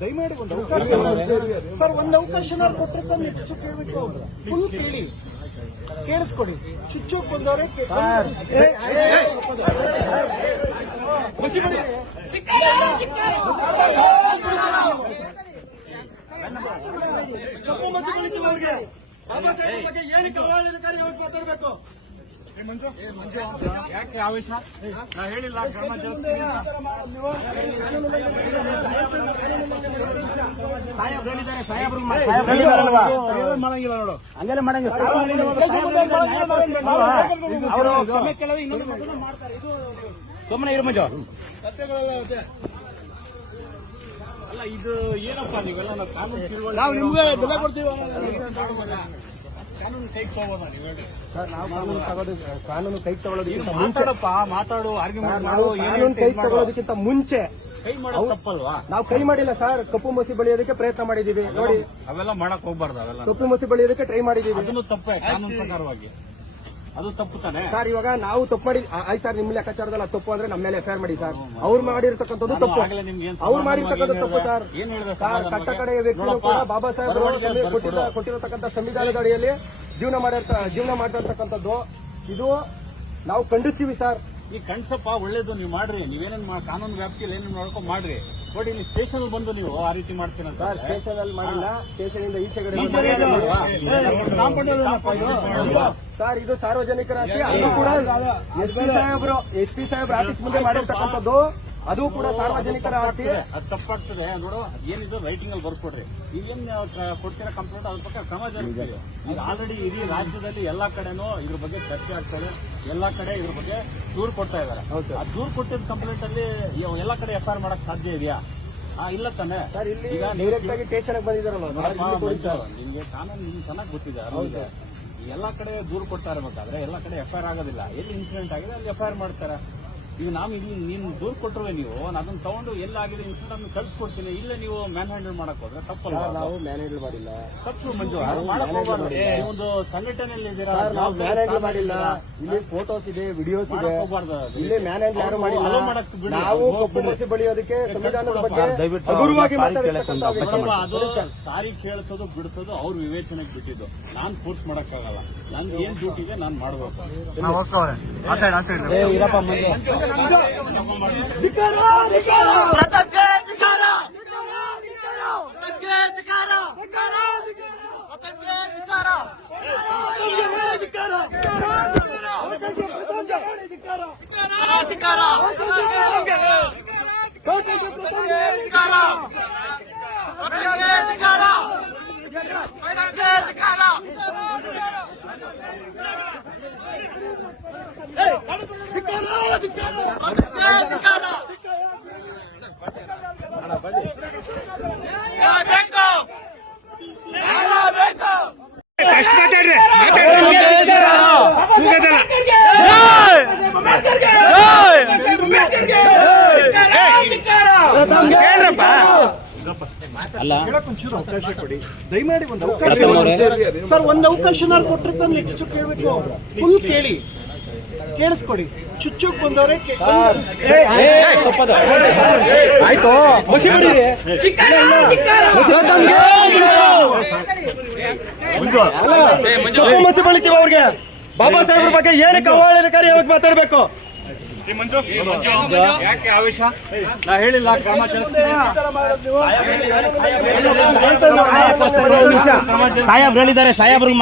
ದಯಮಾಡಿ ಒಂದು ಅವಕಾಶ ಸರ್, ಒಂದು ಅವಕಾಶ ಕೊಟ್ಟಿರ್ತ ನೆಕ್ಸ್ಟ್ ಕೇಳಬೇಕು. ಫುಲ್ ಕೇಳಿ, ಕೇಳಿಸ್ಕೊಡಿ. ಚುಚ್ಚೋಕ್ ಬಂದವ್ರೆ ಕಪ್ಪು ಮಸಿ ಬೆಳಿತೀವ್ರಿಗೆ ಬಾಬಾ ಸಾಹೇಬ್ ಬಗ್ಗೆ ಏನಕ್ಕೆ ಅವಹೇಳನಕಾರಿ ಮಾತಾಡಬೇಕು? ಯಾಕೆ ಆವೇಶ? ನಾ ಹೇಳಿಲ್ಲ ಕ್ರಮ ಜರುಗಿಸ್ತೀನಿ ಅಂತ. ಸಾಹೇಬ್ರು ಮಾಡಂಗಿಲ್ಲ ನೋಡು, ಹಂಗೆಲ್ಲ ಮಾಡಂಗಿಲ್ಲ. ಅವರು ಕ್ಷಮೆ ಕೇಳೋದು ಇನ್ನೊಂದು ಮಾಡ್ತಾರೆ. ಇದು ಸುಮ್ಮನೆ ಇರು ಮಂಜು. ಅಲ್ಲ ಇದು ಏನಪ್ಪ ನೀವೆಲ್ಲ ನಾವು ಕಾನೂನು ನಾವು ನಿಮ್ಗೆ ಬೆಲೆ ಕೊಡ್ತೀವಿ. ಕಾನೂನು ಕೈ ತಗೋಬೋದ ನೀವು ಹೇಳಿ ಸರ್? ನಾವು ಕಾನೂನು ಕೈ ತಗೊಳ್ಳೋದಕ್ಕಿಂತ ಮಾತಾಡಪ್ಪ, ಮಾತಾಡು, ಆರ್ಗ್ಯುಮೆಂಟ್ ಮಾಡು. ಕಾನೂನು ಕೈ ತಗೊಳ್ಳೋದಕ್ಕಿಂತ ಮುಂಚೆ ಕೈ ಮಾಡೋದು ತಪ್ಪಲ್ವಾ? ನಾವು ಕೈ ಮಾಡಿಲ್ಲ ಸರ್. ಕಪ್ಪು ಮಸಿ ಬಳಿಯೋದಕ್ಕೆ ಪ್ರಯತ್ನ ಮಾಡಿದೀವಿ ನೋಡಿ. ಅವೆಲ್ಲ ಮಾಡಕ್ ಹೋಗ್ಬಾರ್ದು. ಅವೆಲ್ಲ ಕಪ್ಪು ಮಸಿ ಬಳಿಯೋದಕ್ಕೆ ಟ್ರೈ ಮಾಡಿದೀವಿ. ಅದನ್ನು ತಪ್ಪೇ ಕಾನೂನು ಪ್ರಕಾರವಾಗಿ. ಅದು ತಪ್ಪು ತಾನೆ ಸರ್. ಇವಾಗ ನಾವು ತಪ್ಪು ಮಾಡಿ ಆಯ್ತು ಸರ್, ನಿಮ್ಮ ಲೆಕ್ಕಾಚಾರದಲ್ಲಿ ತಪ್ಪು ಅಂದ್ರೆ ನಮ್ಮ ಮೇಲೆ ಎಫ್ಐಆರ್ ಮಾಡಿ ಸರ್. ಅವ್ರು ಮಾಡಿರ್ತಕ್ಕಂಥದ್ದು ತಪ್ಪು, ಅವ್ರು ಮಾಡಿರ್ತಕ್ಕಂಥದ್ದು ತಪ್ಪು ಸರ್. ಸರ್, ಕಟ್ಟ ಕಡೆಯ ವ್ಯಕ್ತಿಗಳು ಕೂಡ ಬಾಬಾ ಸಾಹೇಬ್ ಕೊಟ್ಟಿರತಕ್ಕಂಥ ಸಂವಿಧಾನದ ಅಡಿಯಲ್ಲಿ ಜೀವನ ಮಾಡಿರ್ತಕ್ಕಂಥದ್ದು ಇದು ನಾವು ಖಂಡಿಸ್ತೀವಿ ಸರ್. ಈ ಕಣ್ಸಪ್ಪ ಒಳ್ಳೇದು, ನೀವು ಮಾಡ್ರಿ. ನೀವೇನೇನ್ ಕಾನೂನು ವ್ಯಾಪ್ತಿಯಲ್ಲಿ ಏನೇನು ನೋಡ್ಕೊಂಡು ಮಾಡ್ರಿ. ಬಟ್ ಇಲ್ಲಿ ಸ್ಟೇಷನ್ ಬಂದು ನೀವು ಆ ರೀತಿ ಮಾಡ್ತೀರ ಸರ್. ಸ್ಟೇಷನ್ ಅಲ್ಲಿ ಮಾಡಿಲ್ಲ, ಸ್ಟೇಷನ್ ಇಂದ ಈಚೆಗಡೆ ಸರ್. ಇದು ಸಾರ್ವಜನಿಕರ ಆಸ್ತಿ. ಅದು ಕೂಡ ಎಸ್ ಪಿ ಸಾಹೇಬ್ರ ಆಫೀಸ್ ಮುಂದೆ ಮಾಡಿರ್ತಕ್ಕಂಥದ್ದು. ಅದು ಕೂಡ ಸಾರ್ವಜನಿಕರ ಆಸ್ತಿ. ಅದು ತಪ್ಪಾಗ್ತದೆ ನೋಡು. ಏನಿದೆ ರೈಟಿಂಗ್ ಅಲ್ಲಿ ಬರ್ಸ್ಕೊಡ್ರಿ. ನೀವೇನ್ ಕೊಡ್ತೀರಾ ಕಂಪ್ಲೇಂಟ್, ಅದ್ರ ಬಗ್ಗೆ ಕ್ರಮ ಜರುಗಿಸ್ತೀವಿ. ಈಗ ಆಲ್ರೆಡಿ ಇಡೀ ರಾಜ್ಯದಲ್ಲಿ ಎಲ್ಲಾ ಕಡೆನೂ ಇದ್ರ ಬಗ್ಗೆ ಚರ್ಚೆ ಆಗ್ತದೆ. ಎಲ್ಲಾ ಕಡೆ ಇದ್ರ ಬಗ್ಗೆ ದೂರು ಕೊಡ್ತಾ ಇದಾರೆ. ಆ ದೂರು ಕೊಟ್ಟಿದ್ದ ಕಂಪ್ಲೇಂಟ್ ಅಲ್ಲಿ ಎಲ್ಲಾ ಕಡೆ ಎಫ್ಐಆರ್ ಮಾಡಕ್ ಸಾಧ್ಯ ಇದೆಯಾ? ಇಲ್ಲ ತಾನೆ ಸರ್. ಇಲ್ಲಿ ಡೈರೆಕ್ಟ್ ಆಗಿ ಸ್ಟೇಷನ್ ಬಂದಿದ್ದಾರಲ್ಲ, ನಿಮ್ಗೆ ಕಾನೂನು ನಿಮ್ಗೆ ಚೆನ್ನಾಗಿ ಗೊತ್ತಿದೆ. ಎಲ್ಲಾ ಕಡೆ ದೂರು ಕೊಡ್ತಾ ಇರಬೇಕಾದ್ರೆ ಎಲ್ಲಾ ಕಡೆ ಎಫ್ಐಆರ್ ಆಗೋದಿಲ್ಲ. ಎಲ್ಲಿ ಇನ್ಸಿಡೆಂಟ್ ಆಗಿದೆ ಅಲ್ಲಿ ಎಫ್ಐಆರ್ ಮಾಡ್ತಾರೆ. ಈಗ ನಾವು ಇಲ್ಲಿ ನೀನು ದೂರು ಕೊಟ್ಟರು, ನೀವು ಅದನ್ನ ತಗೊಂಡು ಎಲ್ಲಾಗಿದೆ ಇನ್ಸಿಡೆಂಟ್ ಅನ್ನು ಕಳ್ಸಿಕೊಡ್ತೀನಿ. ಇಲ್ಲ ನೀವು ಮ್ಯಾನ್ ಹ್ಯಾಂಡಲ್ ಮಾಡಕ್ ಹೋದ್ರೆ ತಪ್ಪಲ್ಲ. ನಾವು ಮ್ಯಾನ್ ಹ್ಯಾಂಡಲ್ ಮಾಡಿಲ್ಲ. ತಪ್ಪು ಮಂಜು, ಒಂದು ಸಂಘಟನೆಯಲ್ಲಿ ನಾವು ಮ್ಯಾನ್ ಹ್ಯಾಂಡಲ್ ಮಾಡಿಲ್ಲ. ಇಲ್ಲಿ ಫೋಟೋಸ್ ಇದೆ, ವಿಡಿಯೋಸ್ ಇದೆ. ಇಲ್ಲಿ ಮ್ಯಾನ್ ಹ್ಯಾಂಡಲ್ ಯಾರು ಮಾಡಿಲ್ಲ. ನಾವು ಕಪ್ಪು ಮಸಿ ಬಳಿಯೋದಕ್ಕೆ ಸಂವಿಧಾನದ ಬಗ್ಗೆ ಹಗುರವಾಗಿ ಅದು ಸಾರಿ ಕೇಳಿಸೋದು ಬಿಡಿಸೋದು ಅವ್ರ ವಿವೇಚನೆಗೆ ಬಿಟ್ಟಿದ್ದು. ನಾನ್ ಫೋರ್ಸ್ ಮಾಡಕ್ಕಾಗಲ್ಲ. ನನ್ ಏನ್ ಡ್ಯೂಟಿ ಇದೆ ನಾನ್ ಮಾಡ್ಬೇಕು. ಅಲ್ಲ, ಅವಕಾಶ ಕೊಡಿ ದಯಮಾಡಿ. ಒಂದು ಅವಕಾಶ ಸರ್, ಒಂದು ಅವಕಾಶ ಕೊಟ್ಟಿರ್ತ ನೆಕ್ಸ್ಟ್ ಕೇಳಬೇಕು. ಫುಲ್ ಕೇಳಿ, ಕೇಳಿಸ್ಕೊಡಿ. ಚುಚ್ಚೋಕ್ ಬಂದವ್ರೆ ಆಯ್ತು. ಮಸಿ ಬಿಡಿರಿ. ಕಪ್ಪು ಮಸಿ ಬೆಳಿತೀವಿ ಅವ್ರಿಗೆ. ಬಾಬಾ ಸಾಹೇಬ್ರ ಬಗ್ಗೆ ಏನಕ್ಕೆ ಅವಹೇಳನಕಾರಿ ಮಾತಾಡಬೇಕು? ಯಾಕೆ ಆವೇಶ? ನಾ ಹೇಳಿಲ್ಲ ಕ್ರಮ ಜರುಗಿಸ್ತೀನಿ. ಸಾಹೇಬ್ರು ಹೇಳಿದ್ದಾರೆ. ಸಾಹೇಬ್ರು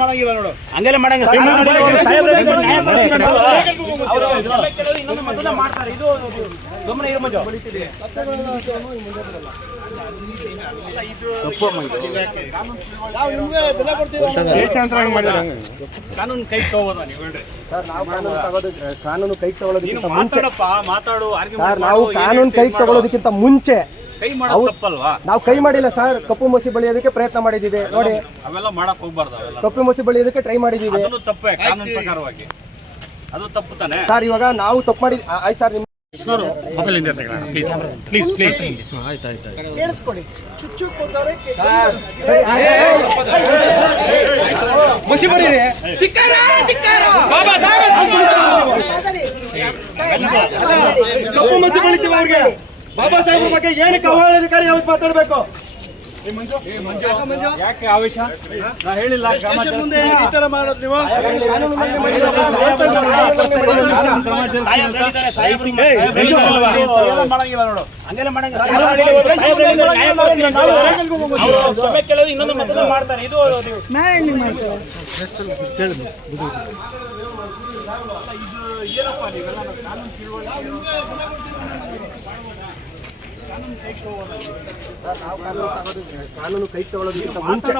ಮಾಡಂಗಿಲ್ಲ ನೋಡು, ಹಂಗೆಲ್ಲ ಮಾಡಂಗಿಲ್ಲ. ಮಾಡ್ತಾರೆ. ಇದು ಸುಮ್ಮನೆ ಇರು ಮಂಜು. ಕಾನೂನು ಕೈ ತಗೋಬೋದ ನೀವು ಹೇಳ್ರಿ ಸರ್? ನಾವು ಕಾನೂನು ಕೈ ತಗೊಳ್ಳೋದಕ್ಕಿಂತ ಮುಂಚೆ ಮಾತಾಡು. ಸರ್, ನಾವು ಕಾನೂನು ಕೈ ತಗೊಳ್ಳೋದಕ್ಕಿಂತ ಮುಂಚೆ ಕೈ ಮಾಡೋದು ತಪ್ಪಲ್ವಾ? ನಾವು ಕೈ ಮಾಡಿಲ್ಲ ಸರ್. ಕಪ್ಪು ಮಸಿ ಬಳಿಯೋದಕ್ಕೆ ಪ್ರಯತ್ನ ಮಾಡಿದೀವಿ ನೋಡಿ. ಅವೆಲ್ಲ ಮಾಡಕ್ ಹೋಗ್ಬಾರ್ದು. ಕಪ್ಪು ಮಸಿ ಬಳಿಯೋದಕ್ಕೆ ಟ್ರೈ ಮಾಡಿದೀವಿ. ಅದನ್ನು ತಪ್ಪೇ ಕಾನೂನು ಪ್ರಕಾರವಾಗಿ. ಅದು ತಪ್ಪು ತಾನೆ ಸರ್. ಇವಾಗ ನಾವು ತಪ್ಪು ಮಾಡಿ ಆಯ್ತು ಸರ್. ಕೇಳಿಸ್ಕೊಡಿ. ಚುಚ್ಚು ಮಸಿ ಬಡೀರಿ. ಕಪ್ಪು ಮಸಿ ಬೆಳಿತೀವಿ ಅವ್ರಿಗೆ. ಬಾಬಾ ಸಾಹೇಬ್ರ ಬಗ್ಗೆ ಏನಕ್ಕೆ ಅವಹೇಳನಕಾರಿ ಯಾವತ್ತು ಮಾತಾಡ್ಬೇಕು? ಯಾಕೆ ಆವೇಶ? ನಾ ಹೇಳಿಲ್ಲ ಮುಂದೆ ಈ ತರ ಮಾಡೋದು ನೀವು ಕಾನೂನು ಉಲ್ಲಂಘನೆ ಮಾಡಿದ್ರೆ ಮಾಡಂಗಿಲ್ಲ ನೋಡು, ಹಂಗೆಲ್ಲ ಮಾಡಂಗಿಲ್ಲ. ಕ್ಷಮೆ ಕೇಳೋದು ಇನ್ನೊಂದು ಮತದಾನ ಮಾಡ್ತಾರೆ. ಇದು ಏನಪ್ಪ ನೀವೆಲ್ಲ ಕಾನೂನು ತಿಳುವಳಿಕೆ ಕಾನೂನು ಕೈ ತಗೊಳ್ಳೋದಕ್ಕಿಂತ ಮುಂಚೆ